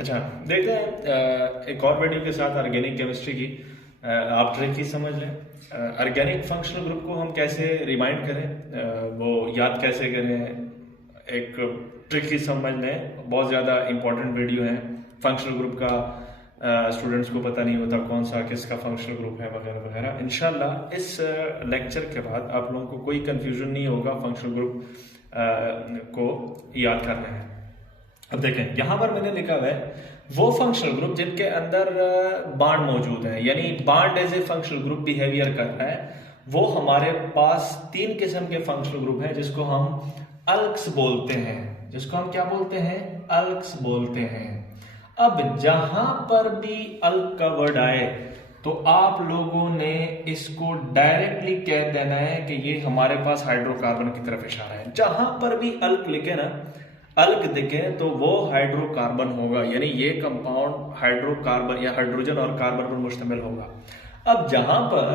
अच्छा, देखते हैं एक और वीडियो के साथ ऑर्गेनिक केमिस्ट्री की। आप ट्रिक ही समझ लें। ऑर्गेनिक फंक्शनल ग्रुप को हम कैसे रिमाइंड करें, वो याद कैसे करें, एक ट्रिक ही समझ लें। बहुत ज़्यादा इंपॉर्टेंट वीडियो है फंक्शनल ग्रुप का। स्टूडेंट्स को पता नहीं होता कौन सा किसका फंक्शनल ग्रुप है वगैरह वगैरह। इंशाल्लाह इस लेक्चर के बाद आप लोगों को कोई कंफ्यूजन नहीं होगा फंक्शनल ग्रुप को याद करना है। अब देखें यहां पर मैंने लिखा हुआ है वो फंक्शनल ग्रुप जिनके अंदर बॉन्ड मौजूद है, यानी bond as a functional group behaviour कर रहा है। वो हमारे पास तीन किस्म के फंक्शनल ग्रुप हैं जिसको हम अल्क्स बोलते हैं। जिसको हम क्या बोलते हैं? अल्क्स बोलते हैं। अब जहां पर भी अल्क का वर्ड आए तो आप लोगों ने इसको डायरेक्टली कह देना है कि ये हमारे पास हाइड्रोकार्बन की तरफ इशारा है। जहां पर भी अल्क लिखे ना, अल्क दिखे तो वो हाइड्रोकार्बन होगा, यानी ये कंपाउंड हाइड्रोकार्बन या हाइड्रोजन और कार्बन पर मुश्तमिल होगा। अब जहां पर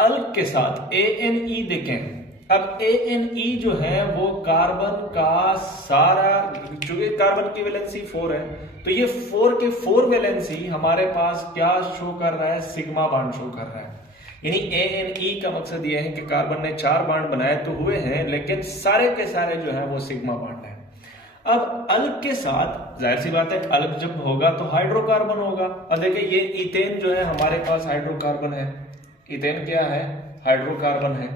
अल्क के साथ ANE दिखें, अब ANE जो है वो कार्बन का सारा, चूंकि कार्बन की वैलेंसी 4 है तो ये 4 के 4 वैलेंसी हमारे पास क्या शो कर रहा है? सिग्मा बॉन्ड शो कर रहा है। यानी ANE का मकसद ये है कि कार्बन ने 4 बॉन्ड बनाए तो हुए हैं, लेकिन सारे के सारे जो है वो सिग्मा बॉन्ड है। अब अल्क के साथ जाहिर सी बात है अल्क जब होगा तो हाइड्रोकार्बन होगा। अब देखिए ये इथेन जो है हमारे पास हाइड्रोकार्बन है। इथेन क्या है? हाइड्रोकार्बन है।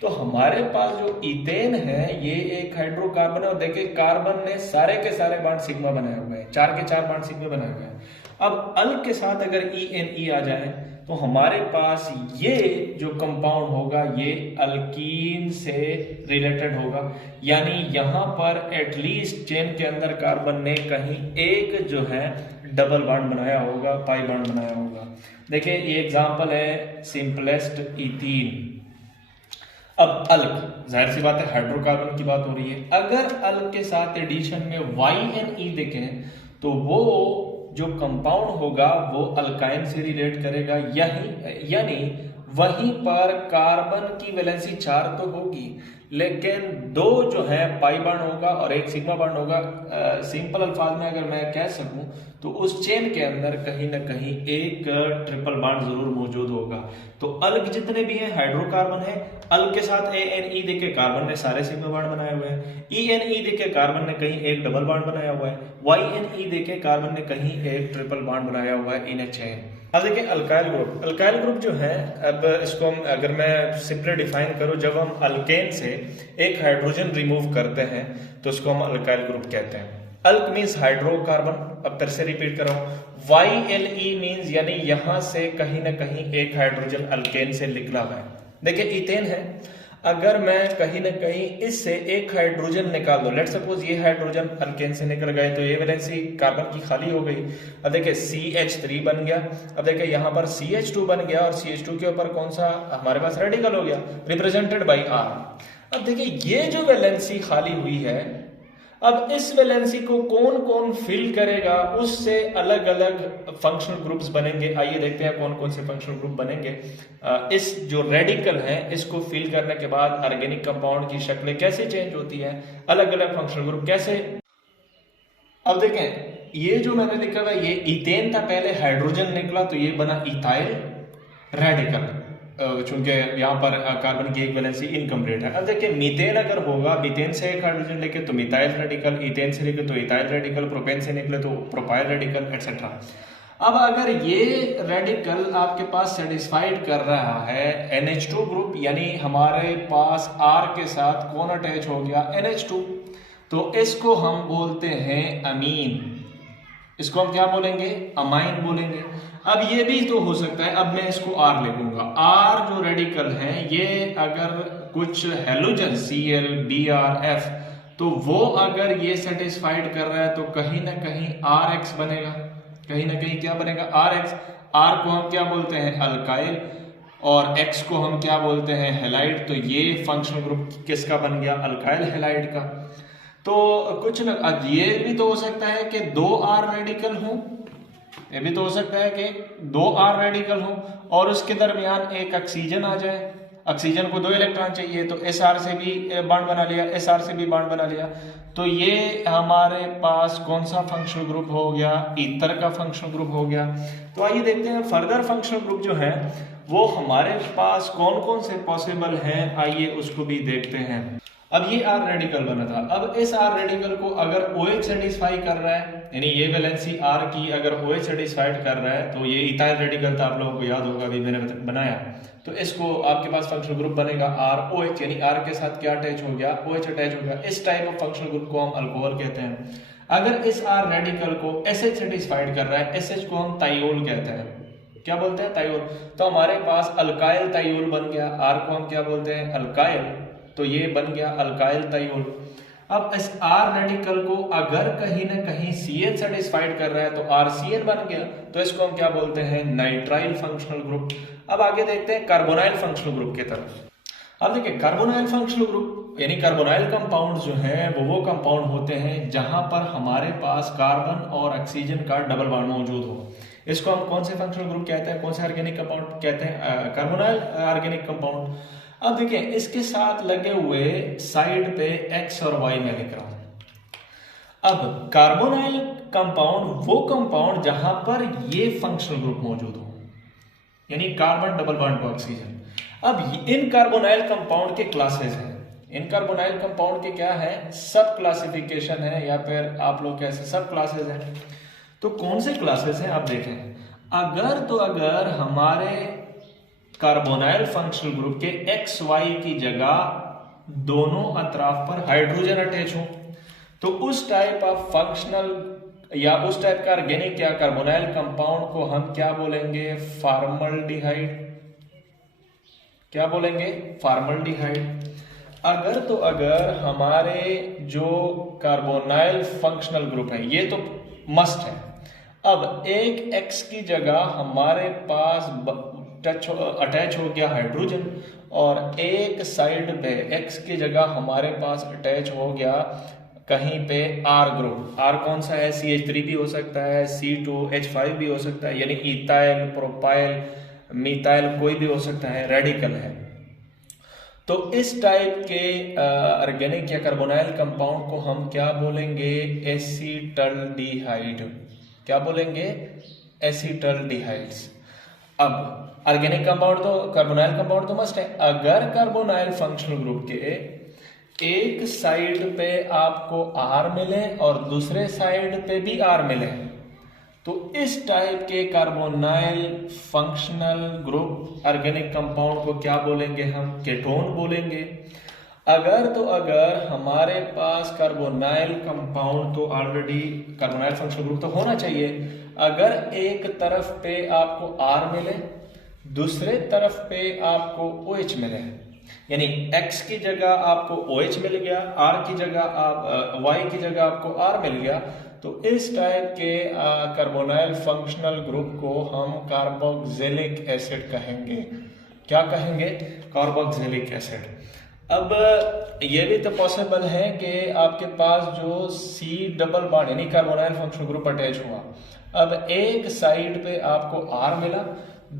तो हमारे पास जो इथेन है ये एक हाइड्रोकार्बन है। और देखिए कार्बन ने सारे के सारे बॉन्ड सिग्मा बनाए हुए हैं, 4 के 4 बॉन्ड सिग्मा बनाए हुए हैं। अब अल्क के साथ अगर ENE आ जाए तो हमारे पास ये जो कंपाउंड होगा ये अल्कीन से रिलेटेड होगा। यानी यहां पर एटलीस्ट चेन के अंदर कार्बन ने कहीं एक जो है डबल बॉन्ड बनाया होगा, पाई बॉन्ड बनाया होगा। देखिए ये एग्जांपल है सिंपलेस्ट इथीन। अब अल्क, जाहिर सी बात है हाइड्रोकार्बन की बात हो रही है। अगर अल्क के साथ एडिशन में YNE देखें तो वो जो कंपाउंड होगा वो अल्काइन से रिलेट करेगा। यानी वहीं पर कार्बन की वैलेंसी 4 तो होगी, लेकिन 2 जो है पाई बॉन्ड होगा और एक सिग्मा बॉन्ड होगा। सिंपल अल्फाज में अगर मैं कह सकूं तो उस चेन के अंदर कहीं ना कहीं एक ट्रिपल बॉन्ड जरूर मौजूद होगा। तो अल्क जितने भी हैं हाइड्रोकार्बन है। अल्क के साथ ANE देखे कार्बन ने सारे सिग्मा बॉन्ड बनाए हुए हैं। ENE देखे कार्बन ने कहीं एक डबल बॉन्ड बनाया हुआ है। YNE देखे कार्बन ने कहीं एक ट्रिपल बॉन्ड बनाया हुआ है इन ए चेन। अब देखिए अल्काइल ग्रुप, अल्काइल ग्रुप जो है, अब इसको हम अगर मैं सिंपली डिफाइन करूं, जब हम अल्केन से एक हाइड्रोजन रिमूव करते हैं तो उसको हम अल्काइल ग्रुप कहते हैं। अल्क मीन्स हाइड्रोकार्बन। अब फिर से रिपीट कर रहा हूं, YLE मीन्स यानी यहां से कहीं ना कहीं एक हाइड्रोजन अल्केन से निकला हुआ है। देखिए इथेन है, अगर मैं कहीं ना कहीं इससे एक हाइड्रोजन निकाल दो, लेट सपोज ये हाइड्रोजन अल्केन से निकल गए तो ये वैलेंसी कार्बन की खाली हो गई। अब देखिए CH3 बन गया। अब देखिए यहां पर CH2 बन गया और CH2 के ऊपर कौन सा हमारे पास रेडिकल हो गया, रिप्रेजेंटेड बाई R। अब देखिए ये जो वैलेंसी खाली हुई है, अब इस वैलेंसी को कौन कौन फिल करेगा, उससे अलग अलग फंक्शनल ग्रुप्स बनेंगे। आइए देखते हैं कौन कौन से फंक्शनल ग्रुप बनेंगे। इस जो रेडिकल है इसको फिल करने के बाद ऑर्गेनिक कंपाउंड की शक्लें कैसे चेंज होती है, अलग अलग फंक्शनल ग्रुप कैसे। अब देखें ये जो मैंने लिखा हुआ ये इथेन था, पहले हाइड्रोजन निकला तो ये बना इथाइल रेडिकल, चूंकि यहाँ पर कार्बन की एक वैलेंसी इनकम्प्लीट है। अब देखिए मीथेन अगर होगा, मीथेन से एक हाइड्रोजन लेके तो मिथाइल रेडिकल, इथेन से लेके तो इथाइल रेडिकल, प्रोपेन से निकले तो प्रोपाइल रेडिकल एक्सेट्रा। अब अगर ये रेडिकल आपके पास सेटिस्फाइड कर रहा है NH2 ग्रुप, यानी हमारे पास R के साथ कौन अटैच हो गया? NH2। तो इसको हम बोलते हैं अमीन। इसको हम क्या बोलेंगे? अमाइन बोलेंगे। अब ये भी तो हो सकता है, अब मैं इसको R लिखूंगा। R जो रेडिकल है ये अगर कुछ हेलोजन Cl Br F, तो वो अगर ये सेटिस्फाइड कर रहा है तो कहीं ना कहीं RX बनेगा। कहीं ना कहीं क्या बनेगा? RX। R को हम क्या बोलते हैं? अल्काइल। और X को हम क्या बोलते हैं? हेलाइड। तो ये फंक्शनल ग्रुप किसका बन गया? अल्काइल हेलाइड का। तो कुछ न, अब ये भी तो हो सकता है कि 2 R रेडिकल हो, ये भी तो हो सकता है कि 2 R रेडिकल हो और उसके दरमियान एक ऑक्सीजन आ जाए। ऑक्सीजन को 2 इलेक्ट्रॉन चाहिए, तो Sr से भी बॉन्ड बना लिया, Sr से भी बॉन्ड बना लिया। तो ये हमारे पास कौन सा फंक्शनल ग्रुप हो गया? ईथर का फंक्शनल ग्रुप हो गया। तो आइए देखते हैं फर्दर फंक्शनल ग्रुप जो है वो हमारे पास कौन कौन से पॉसिबल हैं, आइए उसको भी देखते हैं। अब ये R रेडिकल बना था, अब इस R रेडिकल को अगर OH सेटिस्फाई कर रहा है, यानी ये वैलेंसी R की अगर OH सेटिस्फाइड कर रहा है, तो ये इथाइल रेडिकल था, आप लोगों को याद होगा अभी मैंने बनाया, तो इसको आपके पास फंक्शनल ग्रुप बनेगा ROH, यानी R के साथ क्या अटैच हो गया? OH अटैच हो गया। इस टाइप ऑफ फंक्शनल ग्रुप को हम अल्कोहल कहते हैं। अगर इस R रेडिकल को SH सेटिस्फाइड कर रहा है, SH को हम थायोल कहते हैं। क्या बोलते हैं? थायोल। तो हमारे पास अल्काइल थायोल बन गया। R को हम क्या बोलते हैं? अल्काइल। तो ये बन गया अल्काइल थायोल। अब इस R रेडिकल को अगर कहीं ना कहीं CH सेटिस्फाइड कर रहा है तो RCN बन गया, तो इसको हम क्या बोलते हैं? Nitrile functional group. अब आगे देखते हैं कार्बोनाइल फंक्शनल ग्रुप की तरफ। अब देखिए कार्बोनाइल फंक्शनल ग्रुप यानी कार्बोनाइल कंपाउंड जो है वो कंपाउंड होते हैं जहां पर हमारे पास कार्बन और ऑक्सीजन का डबल बॉन्ड मौजूद हो। इसको हम कौन से फंक्शनल ग्रुप कहते हैं? कौन से ऑर्गेनिक कंपाउंड कहते हैं? Carbonyl organic compound. अब देखिए इसके साथ लगे हुए साइड पे X और Y में लिख रहा हूं। अब कार्बोनाइल कंपाउंड वो कंपाउंड जहां पर ये फंक्शनल ग्रुप मौजूद हो, यानी carbon double bond to oxygen. अब इन कार्बोनाइल कंपाउंड के क्लासेस हैं। इन कार्बोनाइल कंपाउंड के क्या है? सब क्लासिफिकेशन है, या फिर आप लोग कैसे सब क्लासेस हैं। तो कौन से क्लासेस हैं आप देखें। अगर हमारे कार्बोनाइल फंक्शनल ग्रुप के XY की जगह दोनों अतराफ पर हाइड्रोजन अटैच हो, तो उस टाइप ऑफ फंक्शनल या उस टाइप का ऑर्गेनिक या कार्बोनाइल कंपाउंड को हम क्या बोलेंगे? फॉर्मल्डिहाइड। क्या बोलेंगे? फॉर्मल्डिहाइड। अगर हमारे जो कार्बोनाइल फंक्शनल ग्रुप है, ये तो मस्ट है। अब एक X की जगह हमारे पास अटैच हो गया हाइड्रोजन, और एक साइड पे X की जगह हमारे पास अटैच हो गया कहीं पे R ग्रुप। R कौन सा है? CH3 भी हो सकता है, C2H5 भी हो सकता है, यानी इथाइल, प्रोपाइल, मिथाइल कोई भी हो सकता है, रेडिकल है। तो इस टाइप के ऑर्गेनिक या कार्बोनाइल कंपाउंड को हम क्या बोलेंगे? एसीटल्डिहाइड। क्या बोलेंगे? एसीटल्डिहाइड्स। अब ऑर्गेनिक कंपाउंड तो कार्बोनाइल कंपाउंड तो मस्ट है। अगर कार्बोनाइल फंक्शनल ग्रुप के एक साइड पे आपको R मिले और दूसरे साइड पे भी R मिले, तो इस टाइप के carbonyl functional group organic compound को क्या बोलेंगे? हम केटोन बोलेंगे। अगर हमारे पास कार्बोनाइल कंपाउंड तो ऑलरेडी कार्बोनाइल फंक्शनल ग्रुप तो होना चाहिए। अगर एक तरफ पे आपको R मिले, दूसरे तरफ पे आपको OH मिले, यानी X की जगह आपको OH मिल गया, R की जगह Y की जगह आपको R मिल गया, तो इस टाइप के कार्बोनाइल फंक्शनल ग्रुप को हम कार्बोक्सिलिक एसिड कहेंगे। क्या कहेंगे? Carboxylic acid. अब ये भी तो पॉसिबल है कि आपके पास जो C डबल बॉन्ड यानी कार्बोनाइल फंक्शनल ग्रुप अटैच हुआ, अब एक साइड पे आपको R मिला,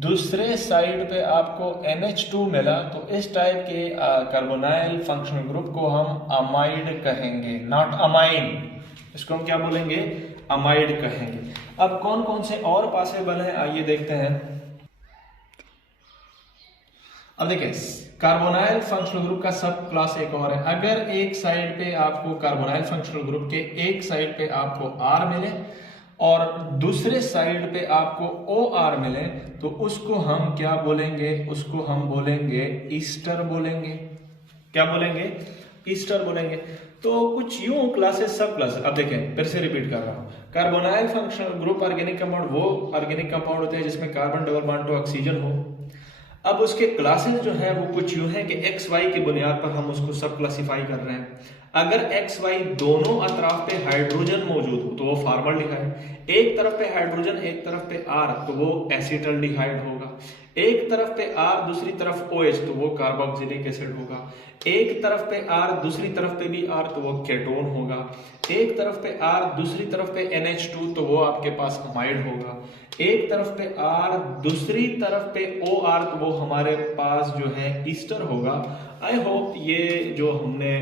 दूसरे साइड पे आपको NH2 मिला, तो इस टाइप के कार्बोनाइल फंक्शनल ग्रुप को हम अमाइड कहेंगे, नॉट अमाइन। इसको हम क्या बोलेंगे? अमाइड कहेंगे। अब कौन कौन से और पॉसिबल हैं, आइए देखते हैं। अब देखिए कार्बोनाइल फंक्शनल ग्रुप का सब क्लास एक और है। अगर एक साइड पे आपको कार्बोनाइल फंक्शनल ग्रुप के एक साइड पे आपको R मिले और दूसरे साइड पे आपको OR मिले, तो उसको हम क्या बोलेंगे? उसको हम बोलेंगे ईस्टर बोलेंगे। क्या बोलेंगे? ईस्टर बोलेंगे। तो कुछ यूं क्लासेस सब क्लासेस। अब देखें फिर से रिपीट कर रहा हूं। Carbonyl functional group organic compound वो ऑर्गेनिक कंपाउंड होते हैं जिसमें carbon double bond to oxygen हो। अब उसके क्लासेस जो है वो कुछ यूं है कि XY की बुनियाद पर हम उसको सब क्लासिफाई कर रहे हैं। अगर XY दोनों अतराफ पे हाइड्रोजन मौजूद हो तो वो फॉर्मल्डिहाइड, एक तरफ पे हाइड्रोजन एक तरफ पे R तो वो एसिटल्डिहाइड होगा। एक तरफ पे R दूसरी तरफ OH तो वो कार्बोक्सिलिक एसिड होगा। एक तरफ पे R दूसरी तरफ पे भी R तो वो केटोन होगा। एक तरफ पे R दूसरी तरफ पे NH2 तो वो आपके पास अमाइड होगा। एक तरफ पे R दूसरी तरफ पे OR तो वो हमारे पास जो है ईस्टर होगा। आई होप ये जो हमने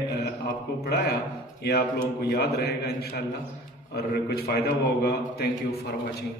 आपको पढ़ाया ये आप लोगों को याद रहेगा इंशाल्लाह और कुछ फायदा हुआ होगा। Thank you for watching.